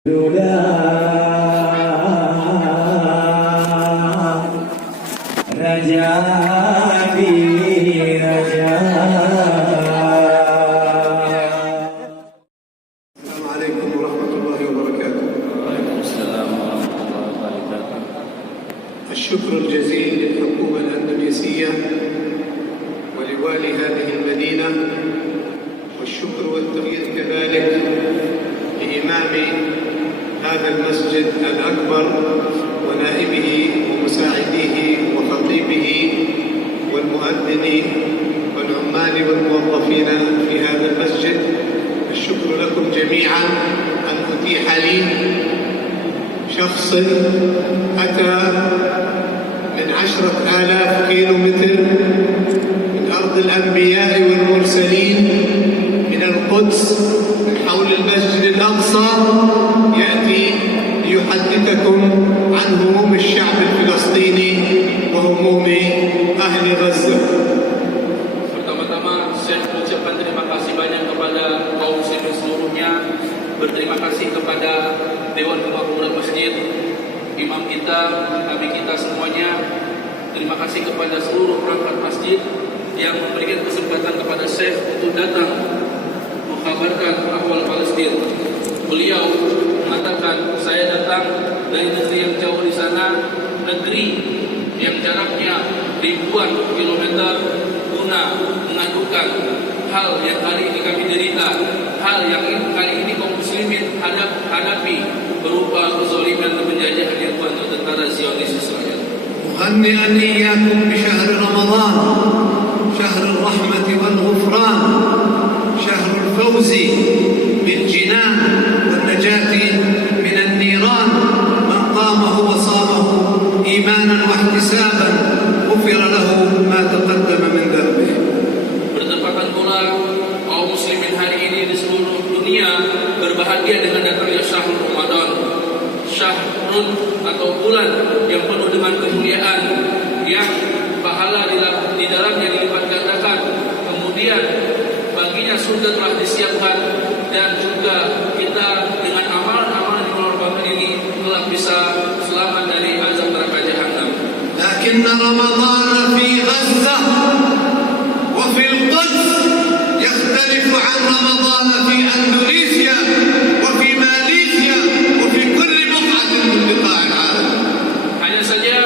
Raja di Raja. Assalamualaikum warahmatullahi wabarakatuh. Waalaikumsalam warahmatullahi wabarakatuh. الشكر الجزيل للحكومة الأندونيسية ولوالي هذه المدينة، والشكر والتقدير كذلك لإمام هذا المسجد الأكبر ونائبه ومساعديه وخطيبه والمؤذن والعمال والموظفين في هذا المسجد. الشكر لكم جميعا أن أتيح لي شخص أتى من 10,000 كيلومتر من أرض الأنبياء والمرسلين من القدس من حول المسجد الأقصى يأتي ليحدثكم عن هموم الشعب الفلسطيني وهموم أهل غزة. Pertama-tama saya mengucapkan terima kasih banyak kepada kaum muslimin seluruhnya. Berterima kasih kepada Dewan Kemakmuran Masjid, imam kita, nabi kita semuanya. Terima kasih kepada seluruh perangkat masjid yang memberikan kesempatan kepada Syekh untuk datang mengkabarkan ahwal Palestina. Beliau mengatakan, saya datang dari negeri yang jauh di sana, negeri yang jaraknya ribuan kilometer, guna mengadukan hal yang hari ini kami derita, hal yang kali ini kaum muslimin hadapi berupa kezaliman dan penjajahan yang dilakukan tentara Zionis Israel. مهنئا إياكم بشهر رمضان، شهر الرحمة والغفران، شهر الفوز بالجنان والنجاة من النيران. من قامه وصامه إيمانا واحتسابا غفر له ما تقدم من ذنبه. Bertepatan pula kaum muslimin hari ini di seluruh dunia berbahagia dengan datangnya syahrul Ramadan, syahrul atau bulan yang penuh dengan kemuliaan, yang pahala di dalamnya dilipat gandakan. Kemudian baginya surga telah disiapkan, dan juga kita dengan amalan-amalan di bulan Ramadan ini telah bisa selamat dari azab neraka jahanam. لكن رمضان في غزة وفي القدس يختلف عن رمضان في أندونيسيا وفي ماليزيا وفي كل بقعة من بقاع العالم. Hanya saja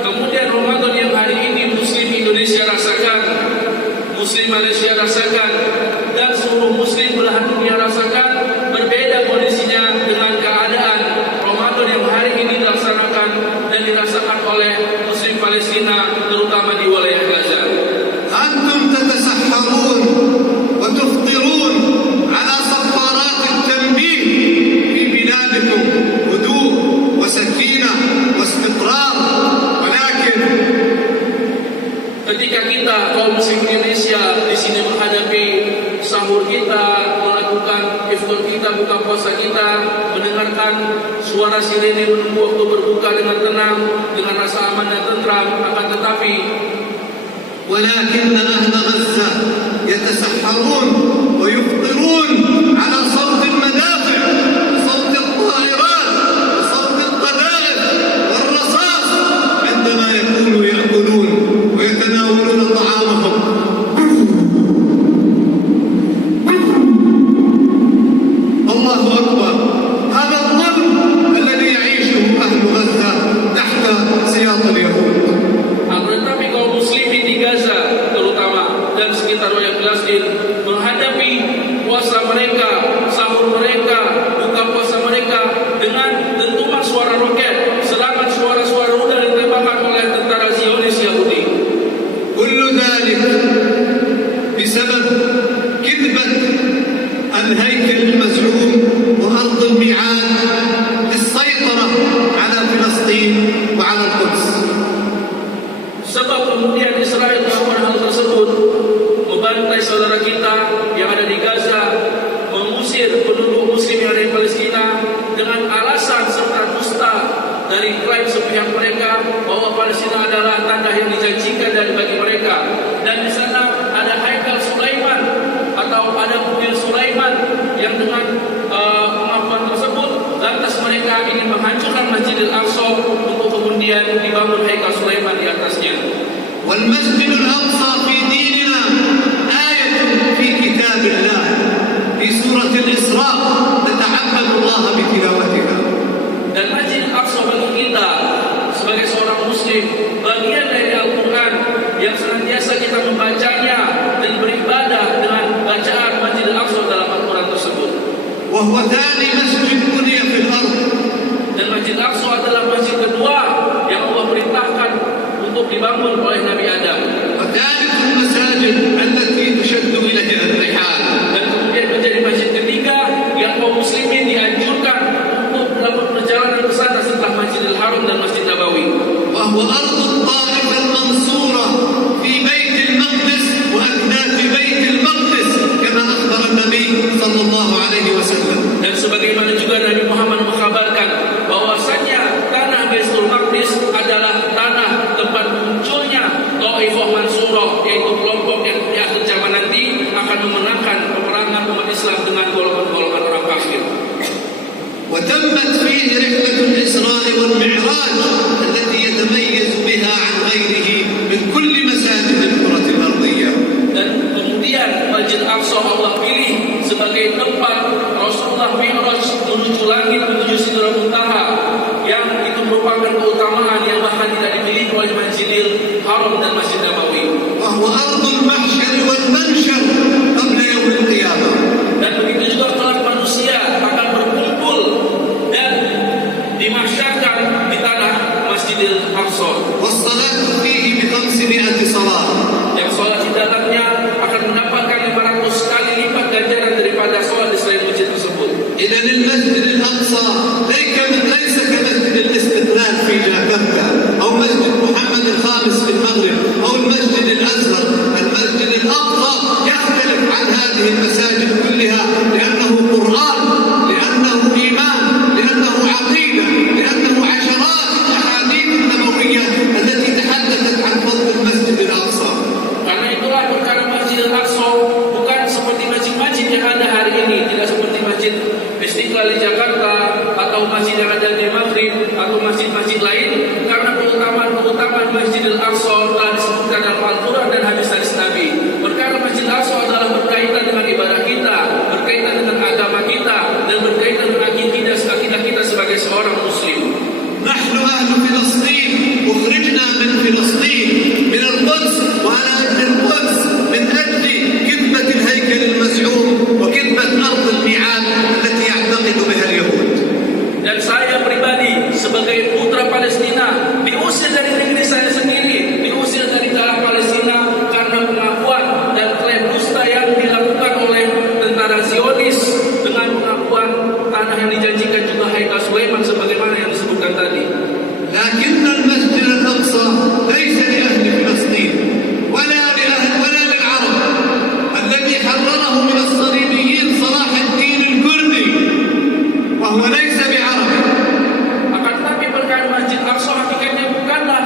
kemudian Ramadan yang hari ini Muslim Indonesia rasakan, Muslim Malaysia rasakan, dan seluruh Muslim belahan dunia rasakan, berbeda kondisinya dengan keadaan Ramadan yang hari ini dilaksanakan dan dirasakan oleh Muslim Palestina, terutama di wilayah Gaza. أنتم تتسحرون وتفطرون على صفارات التنبيه في بلادكم، هدوء وسكينة واستقرار، ولكن Ketika kita kaum muslim Indonesia di sini menghadapi sahur kita, melakukan iftar kita, buka puasa kita, mendengarkan suara sirene menunggu waktu berbuka dengan tenang, dengan rasa aman dan tentram, akan tetapi ولكن أهل غزة يتسحرون ويفطرون على صوت المدافع وصوت الطائرات وصوت القذائف والرصاص عندما يكونوا يأكلون ويتناولون طعامهم. الله أكبر، هذا الظلم الذي يعيشه أهل غزة تحت سياط اليهود. tetapi kaum muslimin di Gaza terutama dan sekitar wilayah Palestina menghadapi puasa mereka, sahur mereka, buka puasa mereka dengan dentuman suara roket, serangan suara-suara rudal yang ditembakkan oleh tentara Zionis Yahudi. كل ذلك بسبب كذبة الهيكل المزعوم وأرض الميعاد للسيطرة على فلسطين وعلى القدس. Sebab kemudian Israel melakukan hal tersebut, membantai saudara kita yang ada di Gaza, mengusir penduduk muslim yang ada di Palestina dengan alasan serta dusta dari klaim sepihak mereka bahwa Palestina adalah tanah yang dijanjikan dari bagi mereka, dan di sana ada haikal Sulaiman atau ada kuil Sulaiman yang dengan pengakuan tersebut lantas mereka ingin menghancurkan Masjidil Aqsa untuk kemudian dibangun Haikal Sulaiman di atasnya. والمسجد الأقصى في ديننا آية في كتاب الله في سورة الإسراء نتعبد الله بتلاوتها. Dan Masjid Aqsa bagi kita sebagai seorang muslim bagian dari Al-Quran yang senantiasa kita membacanya dan beribadah dengan bacaan Masjid Aqsa dalam Al-Quran tersebut. وهو ثاني مسجد بني في الأرض. Dan Masjid Aqsa adalah masjid kedua yang Allah perintahkan untuk dibangun oleh Nabi Adam. وثالث المساجد التي تشد إليها الرحال. Dan kemudian menjadi masjid ketiga yang kaum muslimin dianjurkan untuk melakukan perjalanan ke sana setelah Masjidil Haram dan Masjid Nabawi. وهو أرض الطائفة المنصورة في بيت المقدس وأكناف بيت المقدس كما أخبر النبي صلى الله عليه وسلم. Dan sebagaimana juga Nabi Muhammad mengkabarkan bahwasanya tanah Baitul Maqdis adalah tanah tempat munculnya Taifah Mansurah, yaitu kelompok yang di akhir zaman nanti akan memenangkan peperangan umat Islam dengan golongan-golongan orang kafir. وتمت فيه رحلة الإسراء والمعراج التي يتميز بها عن غيره من كل مساجد الكرة الأرضية. Dan kemudian Masjid Aqsa Allah pilih sebagai tempat Rasulullah Mi'raj menuju langit, menuju Sidratul Muntaha, yang itu merupakan keutamaan yang bahkan tidak dimiliki oleh Masjidil Haram dan Masjid Nabawi. وهو أرض المحشر والمنشر قبل يوم القيامة. Dan begitu juga kelak manusia akan berkumpul dan dimasyarkan di tanah Masjidil Aqsa. والصلاة فيه ب500 صلاة. Yang sholat di dalamnya akan mendapatkan 500 kali lipat ganjaran daripada sholat di selain masjid tersebut. إذا المسجد الأقصى ليس كمسجد الاستقلال في جاكرتا أو مسجد محمد الخامس في المغرب أو المسجد الأزهر. المسجد الأقصى يختلف عن هذه المساجد كلها لأنه قرآن، لأنه إيمان، لأنه عقيدة، لأنه عشرات الأحاديث النبوية التي تحدثت عن فضل المسجد الأقصى. Karena itulah perkara Masjid Al-Aqsa bukan seperti masjid-masjid yang ada hari ini, tidak seperti Masjid Istiqlal di Jakarta atau masjid yang ada di Maghrib atau masjid-masjid lain, karena keutamaan Masjid Al-Aqsa telah disebutkan dalam Al-Quran dan hadis-hadis Nabi. Perkara Masjid Al-Aqsa adalah berkaitan dengan ibadah kita, berkaitan dengan agama kita, dan berkaitan dengan akidah kita sebagai seorang muslim. نحن أهل فلسطين أخرجنا من فلسطين من القدس وعلى أهل القدس من أجل كتبة الهيكل المزعوم وكتبة أرض الميعاد التي يعتقد بها اليهود. Dan saya pribadi sebagai putra Palestina diusir dari negeri saya sendiri, diusir dari tanah Palestina karena pengakuan dan klaim dusta yang dilakukan oleh tentara Zionis dengan pengakuan tanah yang dijanjikan juga Haikal Sulaiman sebagaimana yang disebutkan tadi. لكن المسجد الأقصى ليس لأهل فلسطين ولا للعرب الذي حرره من الصليبيين صلاح الدين الكردي وهو ليس بعربي. Akan tetapi perkara Masjid Aqsa hakikatnya bukanlah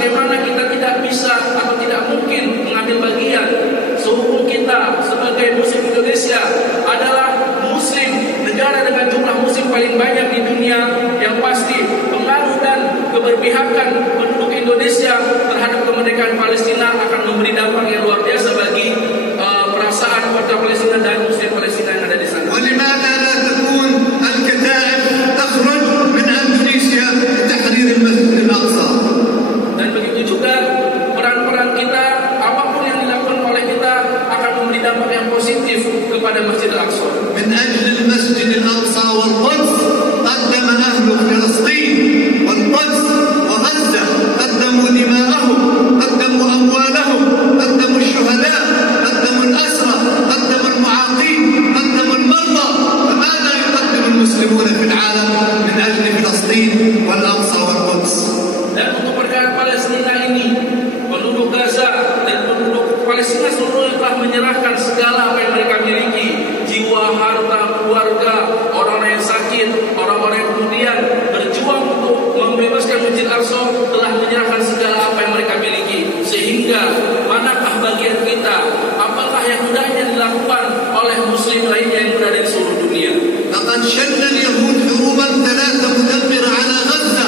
sebagaimana kita tidak bisa atau tidak mungkin mengambil bagian sehubung kita sebagai Muslim Indonesia adalah Muslim, negara dengan jumlah Muslim paling banyak di dunia, yang pasti pengaruh dan keberpihakan penduduk Indonesia terhadap kemerdekaan Palestina akan memberi dampak yang luar biasa bagi perasaan warga Palestina dan Muslim Palestina yang ada di sana. ولماذا لا تكون الكتائب تخرج من أندونيسيا لتحرير المسجد الأقصى؟ Dan begitu juga peran-peran kita, apapun yang dilakukan oleh kita akan memberi dampak yang positif kepada Masjid Al-Aqsa. من أجل المسجد الأقصى والقدس قدم أهل فلسطين والقدس وغزة، قدموا دماءهم، قدموا أموالهم، قدموا الشهداء، قدموا الأسرى، قدموا المعاقين، قدموا المرضى. فماذا يقدم المسلمون في العالم من أجل فلسطين والأقصى والقدس؟ Dan untuk perkara Palestina ini, penduduk Gaza dan penduduk Palestina seluruhnya telah menyerahkan segala apa yang mereka miliki, jiwa, harta, keluarga, orang-orang yang sakit, orang-orang yang kemudian berjuang untuk membebaskan Masjid Al-Aqsa, telah menyerahkan segala apa yang mereka miliki. Sehingga manakah bagian kita? Apakah yang hendaknya dilakukan oleh Muslim lainnya yang berada di seluruh dunia? لقد شن اليهود حروبا ثلاثة مدمرة على غزة،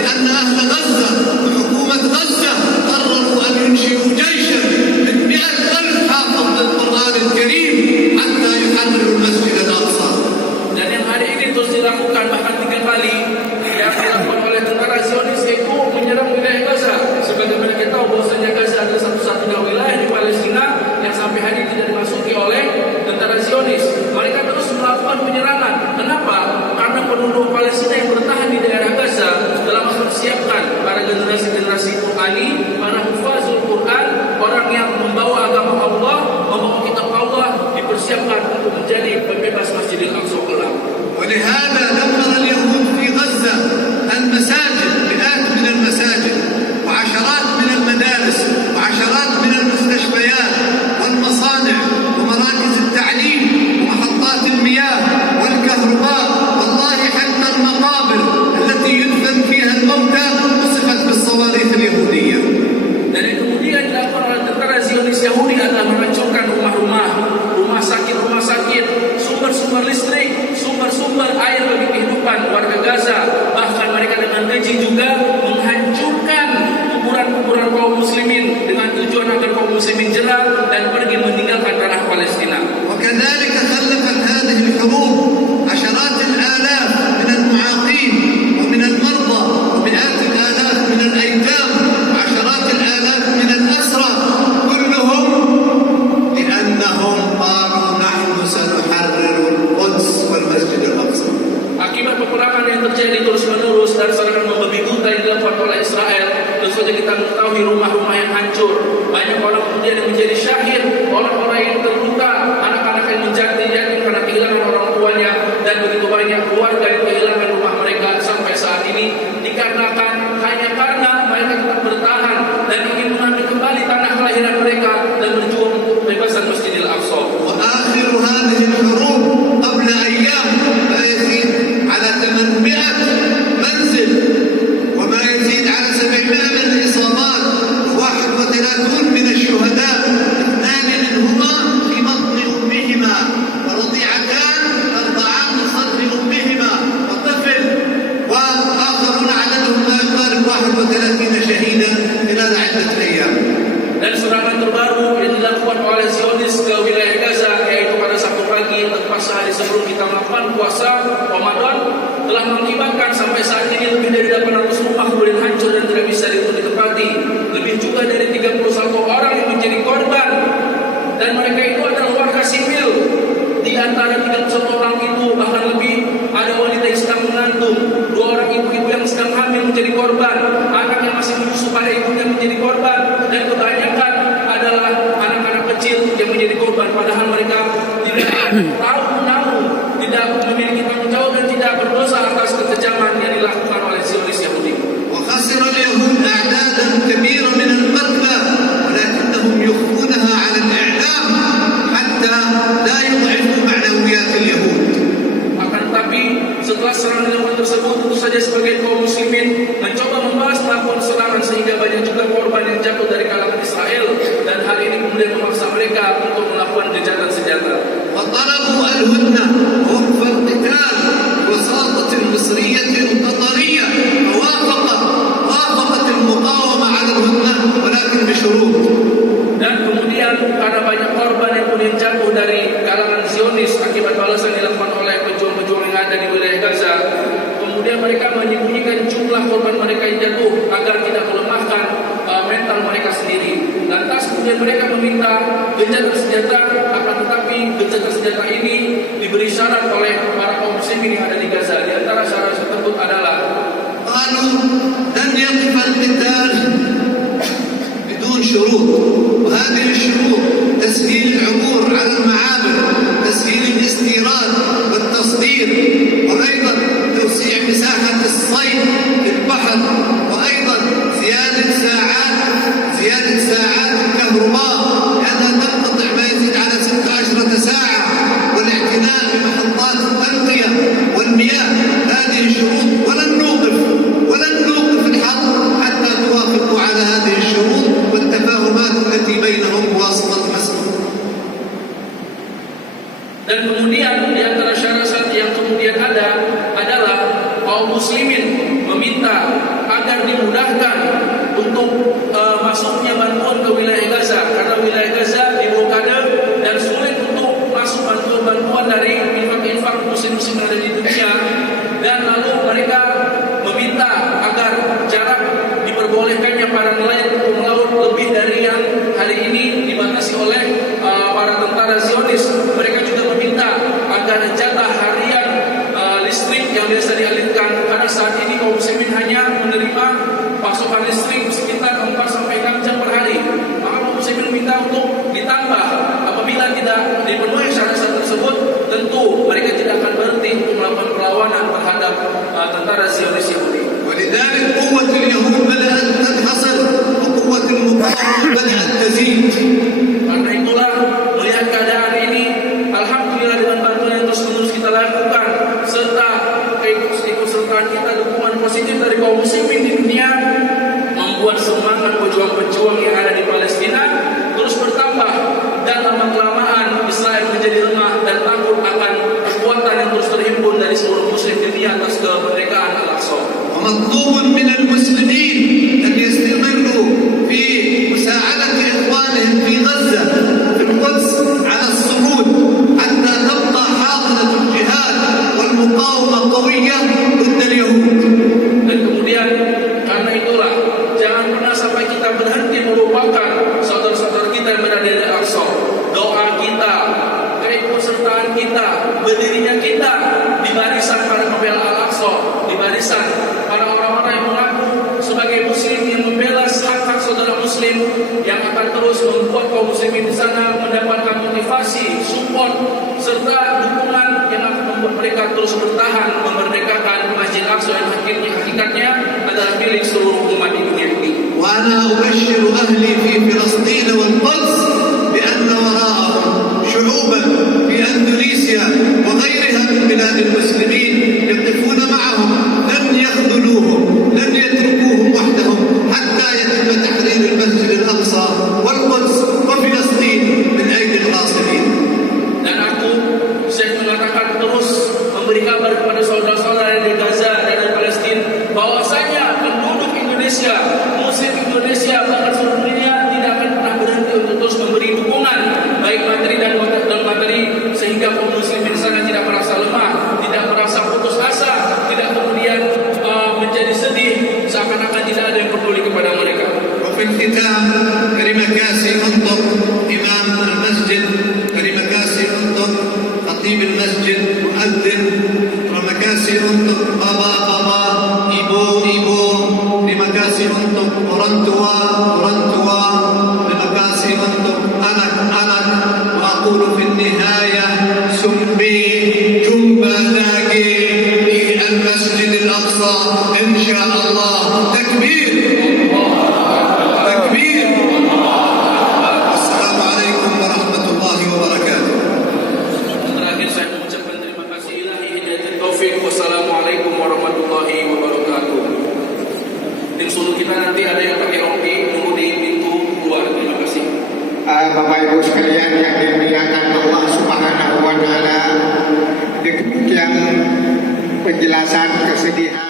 لأن أهل غزة وحكومة غزة قرروا أن ينشئوا جيشا من 100,000 حافظ للقرآن الكريم حتى يحرروا المسجد الأقصى. Dan yang hari ini terus dilakukan bahkan 3 kali yang dilakukan oleh tentara Zionis, yaitu menyerang wilayah Gaza. Sebagaimana kita tahu bahwasanya Gaza adalah satu-satunya wilayah di Palestina yang sampai hari ini tidak dimasuki oleh tentara Zionis. Mereka terus melakukan penyerangan. Kenapa? Karena penduduk Palestina yang bertahan di daerah Gaza telah mempersiapkan para generasi-generasi Qur'ani, para hufazul Qur'an, orang yang membawa agama Allah, membawa kitab Allah, dipersiapkan untuk menjadi pembebas Masjidil Aqsa kelak. ولهذا دمر اليهود في غزة المساجد، مئات من المساجد وعشرات من المدارس وعشرات من المستشفيات والمصانع ومراكز التعليم ومحطات المياه والكهرباء، والله حتى المقابر التي يدفن فيها الموتى وصفت بالصواريخ اليهودية. Dan yang kemudian dilakukan oleh tentara Zionis Yahudi adalah menghancurkan rumah-rumah, rumah sakit, sumber-sumber listrik, sumber-sumber air bagi kehidupan warga Gaza. Bahkan mereka dengan keji juga menghancurkan kuburan-kuburan kaum muslimin dengan tujuan agar kaum muslimin jera dan pergi meninggalkan tanah Palestina. وكذلك خلفت هذه الحروب عشرات الآلاف من المعاقين ومن المرضى ومئات الآلاف من الأيتام وعشرات الآلاف من الأسرى، كلهم لأنهم قالوا نحن سنحرر القدس والمسجد الأقصى. Akibat peperangan yang terjadi terus-menerus dan serangan membabi buta yang dilakukan oleh Israel, tentu saja kita mengetahui rumah-rumah yang hancur, banyak orang kemudian yang menjadi syahid, orang-orang yang terluka, anak-anak yang menjadi yatim karena kehilangan orang tuanya, dan begitu banyak keluarga yang kehilangan rumah mereka sampai saat ini dikarenakan hanya karena mereka tetap bertahan dan ingin mengambil kembali tanah kelahiran mereka dan berjuang untuk kebebasan Masjidil Aqsa. وآخر هذه الحروب قبل أيام ما يزيد على 800 منزل وما يزيد على 700 من الإصابات، 31 من الشهداء، 2 منهما في بطن أمهما ورضيعتان ترضعان من صدر أمهما وطفل، وآخرون عددهم لا يقارب 31 شهيدا خلال عدة أيام. Dan serangan terbaru yang dilakukan oleh Zionis ke wilayah Gaza, yaitu pada Sabtu pagi tepat sehari sebelum kita melakukan puasa Ramadan, telah mengakibatkan sampai saat ini lebih dari 800 rumah kemudian hancur dan tidak bisa ditempati. Lebih juga dari 31 orang yang menjadi korban, dan mereka itu adalah warga sipil. Di antara 31 orang itu bahkan lebih ada wanita yang sedang mengandung, 2 orang ibu-ibu yang sedang hamil menjadi korban, anak yang masih menyusu pada ibunya menjadi korban, dan kebanyakan adalah anak-anak kecil yang menjadi korban, padahal mereka tidak tahu menahu, tidak memiliki tanggung jawab dan tidak berdosa atas kekejaman yang dilakukan oleh Zionis Yahudi. وخسر اليهود أعدادا كبيرة من القتلى ولكنهم يخفونها على الإعلام حتى لا يضعفوا معنويات اليهود. Akan tetapi setelah serangan tersebut, tentu saja sebagai kaum muslimin mencoba membahas melakukan serangan sehingga banyak juga gencatan senjata, akan tetapi gencatan senjata ini diberi syarat oleh para kaum muslimin yang ada di Gaza. Di antara syarat tersebut adalah قالوا لن يقف القتال بدون شروط، وهذه الشروط تسهيل العبور على المعابر، تسهيل الاستيراد والتصدير، وأيضا توسيع مساحة الصيد في البحر، وأيضا زيادة ساعات الكهرباء لأنها تنقطع ما يزيد على 16 ساعة، والاعتناء بمحطات التنقية والمياه. هذه الشروط ولن نوقف الحرب حتى توافقوا على هذه الشروط والتفاهمات التي بينهم بواسطة مصر. Dan kemudian di antara syarat-syarat yang kemudian ada adalah kaum muslimin meminta agar dimudahkan untuk masuknya bantuan ke wilayah Gaza, karena wilayah Gaza diblokade dan sulit untuk masuk bantuan-bantuan dari infak-infak muslim-muslim yang ada di dunia. Dan lalu mereka meminta agar jarak diperbolehkannya para nelayan untuk melaut lebih dari yang hari ini dibatasi oleh para tentara Zionis. Mereka juga meminta agar jatah harian listrik yang biasa dialirkan, karena saat ini kaum muslimin hanya menerima pasokan listrik sekitar 4-6 jam per hari. Maka kaum muslimin minta untuk ditambah. Apabila tidak dipenuhi syarat-syarat tersebut, tentu mereka tidak akan berhenti untuk melakukan perlawanan terhadap tentara Zionis Yahudi. ولذلك قوة اليهود بدأت تنحصر وقوة المقاومة بدأت تزيد. Karena itulah, melihat keadaan ini, alhamdulillah dengan bantuan yang terus-menerus kita lakukan serta keikutsertaan kita, dukungan positif dari kaum muslimin di dunia, membuat semangat pejuang-pejuang yang ada di Palestina terus bertambah, dan lama-kelamaan Israel menjadi lemah dan takut akan kekuatan yang terus terhimpun dari seluruh muslim dunia atas kemerdekaan Al-Aqsa. ومطلوب من المسلمين أن يستمروا في مساعدة إخوانهم في غزة في القدس على الصمود حتى تبقى حاضنة الجهاد والمقاومة قوية ضد اليهود. Dan kemudian karena itulah jangan pernah sampai kita berhenti melupakan saudara-saudara kita yang berada di Al-Aqsa. Doa kita, keikutsertaan kita, berdirinya kita di barisan para pembela Al-Aqsa, di barisan para orang-orang yang mengaku sebagai muslim yang membela hak-hak saudara muslim, yang akan terus membuat kaum muslimin di sana mendapatkan motivasi, support, serta dukungan yang akan membuat mereka terus bertahan memerdekakan Masjid Al-Aqsa yang hakikatnya adalah milik seluruh umat di dunia ini. وأنا أبشر أهلي في فلسطين والقدس بأن وراءهم شعوبا في أندونيسيا وغيرها من بلاد المسلمين يقفون معهم، لن يخذلوهم، لن يتركوهم وحدهم حتى يتم تحرير المسجد الأقصى والقدس وفلسطين من أيدي الغاصبين. Dan aku saya mengatakan terus memberi kabar kepada saudara-saudara di Gaza dan di Palestina bahwasanya penduduk Indonesia, muslim Indonesia, bahkan seluruh dunia tidak akan pernah berhenti untuk terus memberi dukungan baik materi dan materi, sehingga kaum muslimin di sana tidak merasa lemah, tidak merasa putus asa, tidak kemudian menjadi sedih seakan-akan tidak ada yang peduli kepada mereka. وفي الختام كلمة كاسي أنطق إمام المسجد، كلمة كاسي أنطق خطيب المسجد، مؤذن رمكاسي أنطق بابا بابا إيبو إيبو رمكاسي أنطق ورنتوا ورنتوا رمكاسي أنطق أنك أنك، وأقول في النهاية سمي جنبا ناقي المسجد الأقصى إن شاء الله. تكبير تكبير. السلام عليكم ورحمة الله وبركاته. Terakhir saya mengucapkan terima kasih ilahi hidayat taufik. Wassalamualaikum warahmatullahi wabarakatuh. Di seluruh kita nanti ada yang pakai rompi tunggu di pintu 2. Terima kasih. Bapak Ibu sekalian yang dimuliakan Allah Subhanahu wa taala, demikian penjelasan kesedihan